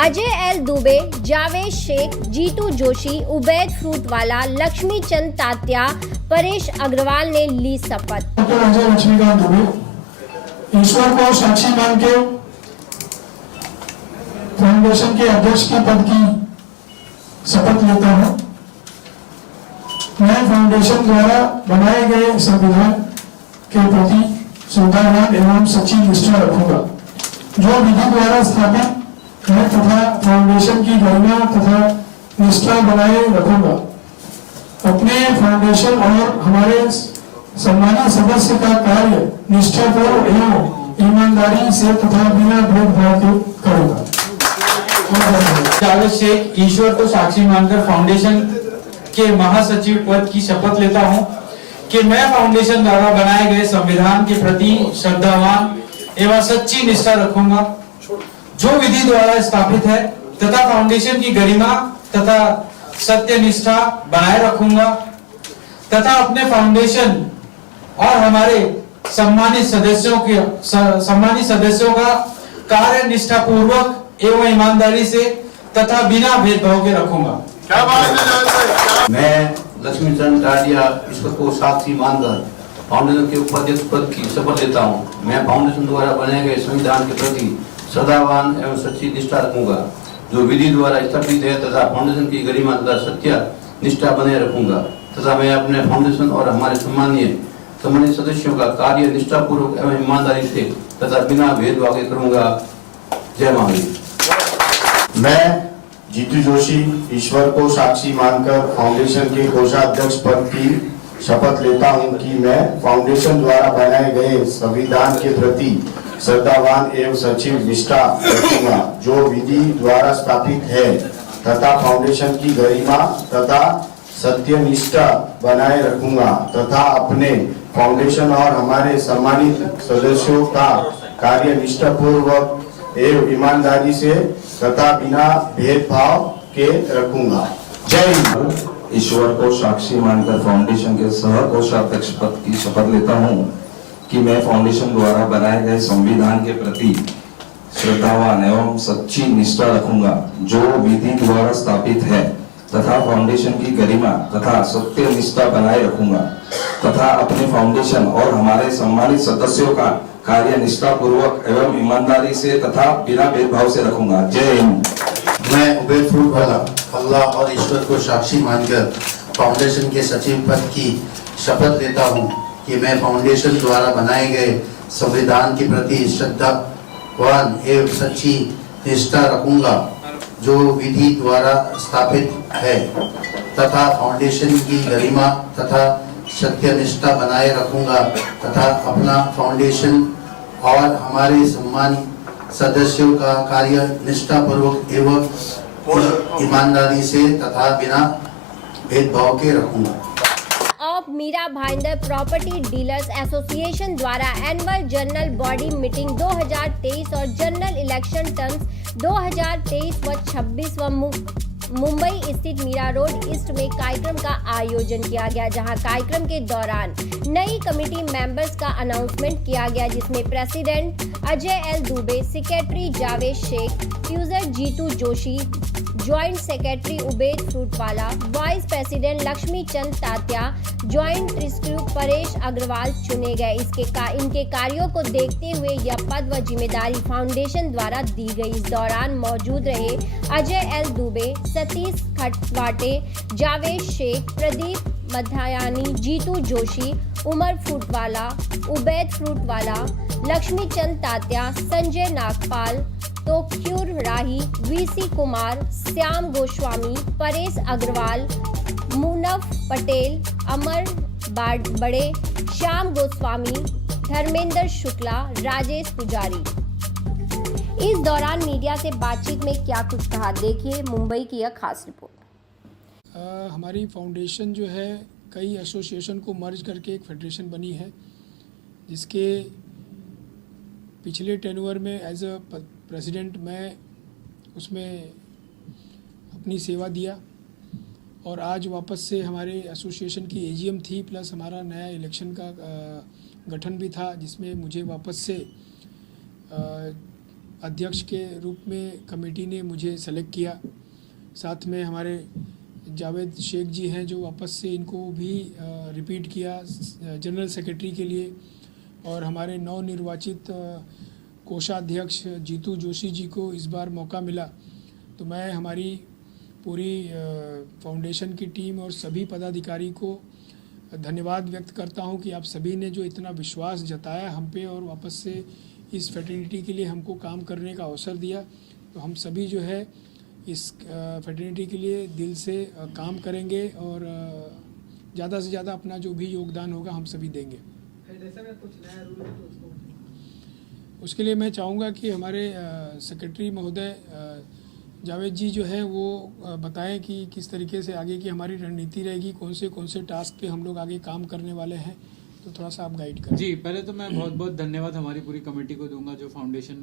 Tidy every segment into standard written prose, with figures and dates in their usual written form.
Ajay L Dubey, Javed Sheikh, Jitu Joshi, Ubaid फ्रूटवाला, Lakshmi Chand Tatya, Paresh Agarwal ने ली शपथ। अजय लक्ष्मीकांत दुबे ईश्वर को साक्षी मान के फाउंडेशन के अध्यक्ष के पद की शपथ लेता हूं। मैं फाउंडेशन द्वारा बनाए गए संविधान के प्रति श्रद्धावान एवं सच्ची निष्ठा रखूंगा, जो विधि द्वारा स्थापित है तथा फाउंडेशन की गरिमा तथा निष्ठा बनाए रखूंगा। अपने फाउंडेशन और हमारे सम्मानित सदस्य का कार्य निष्ठापूर्वक एवं ईमानदारी से तथा बिना भेदभाव के करूंगा। जावेद शेख ईश्वर को साक्षी मानकर फाउंडेशन के महासचिव पद की शपथ लेता हूं कि मैं फाउंडेशन द्वारा बनाए गए संविधान के प्रति श्रद्धावान एवं सच्ची निष्ठा रखूंगा, जो विधि द्वारा स्थापित है तथा फाउंडेशन की गरिमा तथा सत्य निष्ठा बनाए रखूंगा तथा अपने फाउंडेशन और हमारे सम्मानित सदस्यों का कार्य निष्ठा पूर्वक एवं ईमानदारी से तथा बिना भेदभाव के रखूंगा। मैं लक्ष्मी चंद तात्या ईश्वर को साक्षी मानकर फाउंडेशन के उपाध्यक्ष पद की शपथ लेता हूं। मैं फाउंडेशन द्वारा बनाए गए संविधान के प्रति सदावान एवं सच्ची निष्ठा रखूंगा, जो विधि द्वारा स्थापित है तथा फाउंडेशन की गरिमा तथा सत्य निष्ठा बनाए रखूंगा तथा मैं अपने फाउंडेशन और हमारे सम्मानित सदस्यों का कार्य निष्ठापूर्वक एवं ईमानदारी से तथा बिना भेदभाव के करूंगा। जय महावीर। मैं जीतू जोशी ईश्वर को साक्षी मानकर फाउंडेशन के कोषाध्यक्ष पद की शपथ लेता हूं कि मैं फाउंडेशन द्वारा बनाए गए संविधान के प्रति श्रद्धावान एवं सच्ची निष्ठा रखूंगा, जो विधि द्वारा स्थापित है तथा फाउंडेशन की गरिमा तथा सत्य निष्ठा बनाए रखूंगा तथा अपने फाउंडेशन और हमारे सम्मानित सदस्यों का कार्य निष्ठापूर्वक एवं ईमानदारी से तथा बिना भेदभाव के रखूंगा। जय हिंद। ईश्वर को साक्षी मानकर फाउंडेशन के सह कोषाध्यक्ष पद की शपथ लेता हूं कि मैं फाउंडेशन द्वारा बनाए गए संविधान के प्रति श्रद्धावान एवं सच्ची निष्ठा रखूंगा, जो विधि द्वारा स्थापित है तथा फाउंडेशन की गरिमा तथा सत्य निष्ठा बनाए रखूंगा तथा अपने फाउंडेशन और हमारे सम्मानित सदस्यों का कार्य निष्ठा पूर्वक एवं ईमानदारी से तथा बिना भेदभाव से रखूंगा। जय हिंद। मैं उबैद फ्रूटवाला अल्लाह और ईश्वर को साक्षी मानकर फाउंडेशन के सचिव पद की शपथ लेता हूं कि मैं फाउंडेशन द्वारा बनाए गए संविधान के प्रति श्रद्धावान एवं सच्ची निष्ठा रखूंगा, जो विधि द्वारा स्थापित है तथा फाउंडेशन की गरिमा तथा सत्य निष्ठा बनाए रखूंगा तथा अपना फाउंडेशन और हमारे सम्मानित सदस्यों का कार्य निष्ठापूर्वक एवं ईमानदारी से तथा बिना भेदभाव के रखूंगा। Of Mira Bhayandar property dealers association द्वारा एनुअल जनरल बॉडी मीटिंग 2023 और जनरल इलेक्शन टर्म्स 2023 व 26 व मुंबई स्थित मीरा रोड ईस्ट में कार्यक्रम का आयोजन किया गया, जहां कार्यक्रम के दौरान नई कमेटी मेंबर्स का अनाउंसमेंट किया गया, जिसमें president Ajay L Dubey, secretary Javed Shaikh, user Jitu Joshi, joint secretary Ubaid Fruitwala, vice president Laxmi Chand Tatya, joint trustee Paresh Agarwal चुने गए। इनके कार्यों को देखते हुए यह पद व जिम्मेदारी फाउंडेशन द्वारा दी गई। इस दौरान मौजूद रहे अजय एल दुबे, सतीश खटवाटे, जावेद शेख, प्रदीप मध्यायानी, जीतू जोशी, उमर फ्रूटवाला, उबैद फ्रूटवाला, लक्ष्मी चंद तात्या, संजय नागपाल, तोक्यूर राही, वीसी कुमार, श्याम गोस्वामी, परेश अग्रवाल, मुनफ पटेल, अमर बड़े, श्याम गोस्वामी, धर्मेंद्र शुक्ला, राजेश पुजारी। इस दौरान मीडिया से बातचीत में क्या कुछ कहा, देखिए मुंबई की यह खास रिपोर्ट। हमारी फाउंडेशन जो है कई एसोसिएशन को मर्ज करके एक फेडरेशन बनी है, जिसके पिछले टेन्योर में एज अ प्रेसिडेंट मैं उसमें अपनी सेवा दिया और आज वापस से हमारे एसोसिएशन की एजीएम थी, प्लस हमारा नया इलेक्शन का गठन भी था, जिसमें मुझे वापस से अध्यक्ष के रूप में कमेटी ने मुझे सेलेक्ट किया। साथ में हमारे जावेद शेख जी हैं जो वापस से इनको भी रिपीट किया जनरल सेक्रेटरी के लिए, और हमारे नवनिर्वाचित कोषाध्यक्ष जीतू जोशी जी को इस बार मौका मिला। तो मैं हमारी पूरी फाउंडेशन की टीम और सभी पदाधिकारी को धन्यवाद व्यक्त करता हूं कि आप सभी ने जो इतना विश्वास जताया हम पे और वापस से इस फ्रेटर्निटी के लिए हमको काम करने का अवसर दिया। तो हम सभी जो है इस फ्रेटर्निटी के लिए दिल से काम करेंगे और ज़्यादा से ज़्यादा अपना जो भी योगदान होगा हम सभी देंगे। उसके लिए मैं चाहूँगा कि हमारे सेक्रेटरी महोदय जावेद जी जो है वो बताएं कि किस तरीके से आगे की हमारी रणनीति रहेगी, कौन से टास्क पे हम लोग आगे काम करने वाले हैं। तो थोड़ा सा आप गाइड करें। जी, पहले तो मैं बहुत बहुत धन्यवाद हमारी पूरी कमेटी को दूंगा, जो फाउंडेशन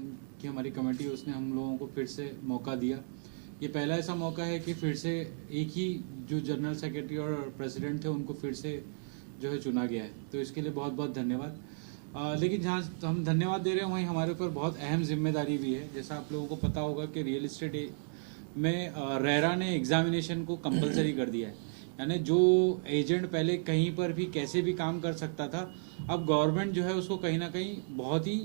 की हमारी कमेटी है उसने हम लोगों को फिर से मौका दिया। ये पहला ऐसा मौका है कि फिर से एक ही जो जनरल सेक्रेटरी और प्रेसिडेंट थे उनको फिर से जो है चुना गया है, तो इसके लिए बहुत बहुत धन्यवाद। लेकिन जहाँ हम धन्यवाद दे रहे हैं वहीं हमारे ऊपर बहुत अहम जिम्मेदारी भी है। जैसा आप लोगों को पता होगा कि रियल एस्टेट में रेरा ने एग्जामिनेशन को कंपलसरी कर दिया है, यानी जो एजेंट पहले कहीं पर भी कैसे भी काम कर सकता था, अब गवर्नमेंट जो है उसको कहीं ना कहीं बहुत ही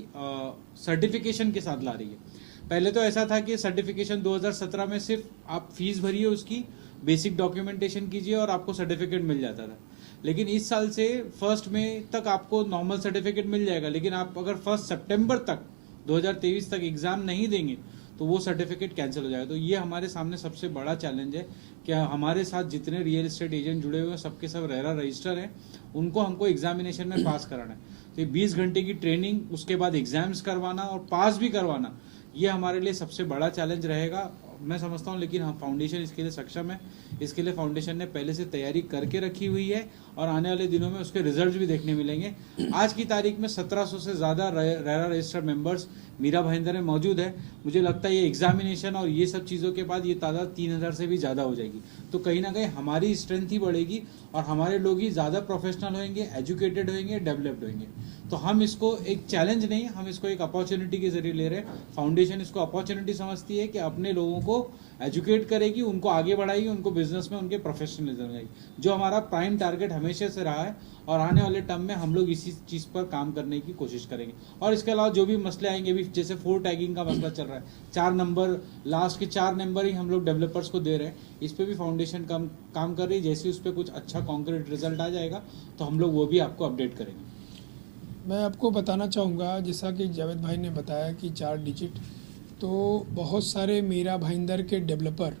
सर्टिफिकेशन के साथ ला रही है। पहले तो ऐसा था कि सर्टिफिकेशन 2017 में सिर्फ आप फीस भरिए, उसकी बेसिक डॉक्यूमेंटेशन कीजिए और आपको सर्टिफिकेट मिल जाता था। लेकिन इस साल से 1 मई तक आपको नॉर्मल सर्टिफिकेट मिल जाएगा, लेकिन आप अगर 1 सितंबर तक 2023 तक एग्जाम नहीं देंगे तो वो सर्टिफिकेट कैंसिल हो जाएगा। तो ये हमारे सामने सबसे बड़ा चैलेंज है कि हमारे साथ जितने रियल एस्टेट एजेंट जुड़े हुए हैं सबके सब रेरा रजिस्टर हैं, उनको हमको एग्जामिनेशन में पास कराना है। तो ये 20 घंटे की ट्रेनिंग, उसके बाद एग्जाम्स करवाना और पास भी करवाना, ये हमारे लिए सबसे बड़ा चैलेंज रहेगा मैं समझता हूँ। लेकिन हम फाउंडेशन इसके लिए सक्षम है, इसके लिए फाउंडेशन ने पहले से तैयारी करके रखी हुई है और आने वाले दिनों में उसके रिजल्ट भी देखने मिलेंगे। आज की तारीख में 1700 से ज़्यादा RERA registered members Mira Bhayandar में मौजूद है। मुझे लगता है ये एग्जामिनेशन और ये सब चीज़ों के बाद ये तादाद 3000 से भी ज़्यादा हो जाएगी। तो कहीं ना कहीं हमारी स्ट्रेंथ ही बढ़ेगी और हमारे लोग ही ज़्यादा प्रोफेशनल होंगे, एजुकेटेड होंगे, डेवलप्ड होंगे। तो हम इसको एक चैलेंज नहीं, हम इसको एक अपॉर्चुनिटी के जरिए ले रहे हैं। फाउंडेशन इसको अपॉर्चुनिटी समझती है कि अपने लोगों को एजुकेट करेगी, उनको आगे बढ़ाएगी, उनको बिजनेस में उनके प्रोफेशनलिज्म देगी, जो हमारा प्राइम टारगेट हमेशा से रहा है। और आने वाले टर्म में हम लोग इसी चीज़ पर काम करने की कोशिश करेंगे। और इसके अलावा जो भी मसले आएंगे, भी जैसे 4 टैगिंग का मसला चल रहा है, 4 नंबर, लास्ट के 4 नंबर ही हम लोग डेवलपर्स को दे रहे हैं, इस पर भी फाउंडेशन काम कर रही है। जैसे उस पर कुछ अच्छा कॉन्क्रीट रिजल्ट आ जाएगा तो हम लोग वो भी आपको अपडेट करेंगे। मैं आपको बताना चाहूँगा, जैसा कि जावेद भाई ने बताया कि 4 डिजिट, तो बहुत सारे मीरा भाईंदर के डेवलपर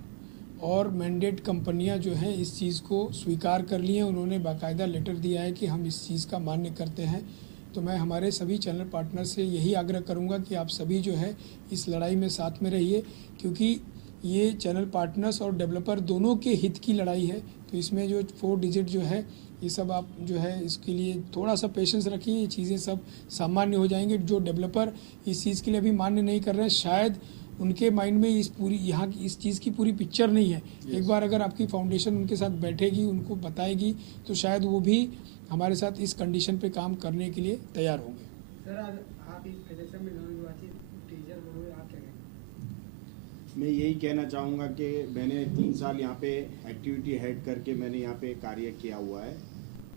और मैंडेट कंपनियां जो हैं इस चीज़ को स्वीकार कर ली हैं। उन्होंने बाकायदा लेटर दिया है कि हम इस चीज़ का मान्य करते हैं। तो मैं हमारे सभी चैनल पार्टनर से यही आग्रह करूंगा कि आप सभी जो है इस लड़ाई में साथ में रहिए, क्योंकि ये चैनल पार्टनर्स और डेवलपर दोनों के हित की लड़ाई है। तो इसमें जो 4 डिजिट जो है ये सब आप जो है इसके लिए थोड़ा सा पेशेंस रखिए, ये चीज़ें सब सामान्य हो जाएंगे। जो डेवलपर इस चीज़ के लिए अभी मान्य नहीं कर रहे हैं, शायद उनके माइंड में इस पूरी यहाँ की इस चीज़ की पूरी पिक्चर नहीं है। एक बार अगर आपकी फाउंडेशन उनके साथ बैठेगी, उनको बताएगी, तो शायद वो भी हमारे साथ इस कंडीशन पे काम करने के लिए तैयार होंगे। सर, आज आप इस फेडरेशन में नवनिर्वाचित टीचर बोलोगे, आप क्या कहेंगे? मैं यही कहना चाहूँगा कि मैंने 3 साल यहाँ पे एक्टिविटी हेड करके मैंने यहाँ पे कार्य किया हुआ है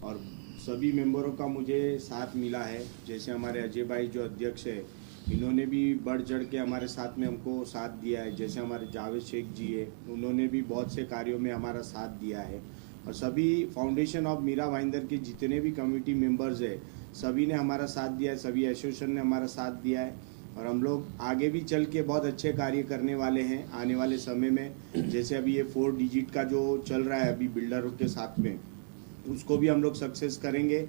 और सभी मेंबरों का मुझे साथ मिला है। जैसे हमारे अजय भाई जो अध्यक्ष है, इन्होंने भी बढ़ चढ़ के हमारे साथ में हमको साथ दिया है। जैसे हमारे जावेद शेख जी है, उन्होंने भी बहुत से कार्यों में हमारा साथ दिया है। और सभी फाउंडेशन ऑफ मीरा भाईंदर के जितने भी कमेटी मेंबर्स है, सभी ने हमारा साथ दिया है, सभी एसोसिएशन ने हमारा साथ दिया है। और हम लोग आगे भी चल के बहुत अच्छे कार्य करने वाले हैं आने वाले समय में। जैसे अभी ये 4 डिजिट का जो चल रहा है अभी बिल्डरों के साथ में, उसको भी हम लोग सक्सेस करेंगे।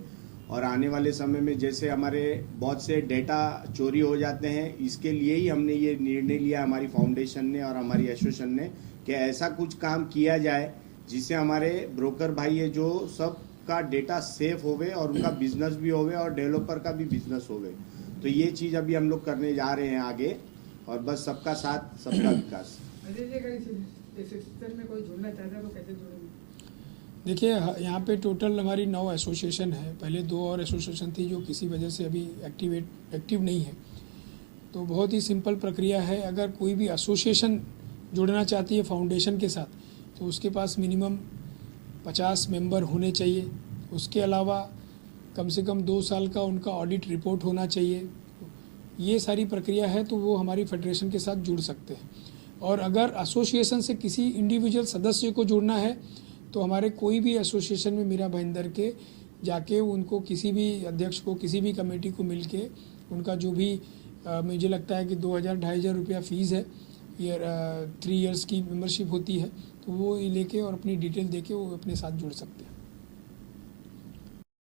और आने वाले समय में जैसे हमारे बहुत से डेटा चोरी हो जाते हैं, इसके लिए ही हमने ये निर्णय लिया हमारी फाउंडेशन ने और हमारी एसोसिएशन ने कि ऐसा कुछ काम किया जाए जिससे हमारे ब्रोकर भाई है जो सब का डेटा सेफ होवे और उनका बिजनेस भी होवे और डेवलपर का भी बिजनेस होवे। तो ये चीज़ अभी हम लोग करने जा रहे हैं आगे, और बस सबका साथ सबका विकास। में कोई जुड़ना चाहता है तो कैसे जुड़ेंगे? देखिए, यहाँ पे टोटल हमारी 9 एसोसिएशन है। पहले 2 और एसोसिएशन थी जो किसी वजह से अभी एक्टिव नहीं है। तो बहुत ही सिंपल प्रक्रिया है। अगर कोई भी एसोसिएशन जुड़ना चाहती है फाउंडेशन के साथ तो उसके पास मिनिमम 50 मेंबर होने चाहिए। उसके अलावा कम से कम 2 साल का उनका ऑडिट रिपोर्ट होना चाहिए। ये सारी प्रक्रिया है, तो वो हमारी फेडरेशन के साथ जुड़ सकते हैं। और अगर एसोसिएशन से किसी इंडिविजुअल सदस्य को जुड़ना है तो हमारे कोई भी एसोसिएशन में मीरा भाईंदर के जाके उनको किसी भी अध्यक्ष को, किसी भी कमेटी को मिल के उनका जो भी मुझे लगता है कि 2,000-2,500 रुपया फ़ीस है, 3 इयर्स की मेंबरशिप होती है, तो वो लेके और अपनी डिटेल देके वो अपने साथ जुड़ सकते हैं।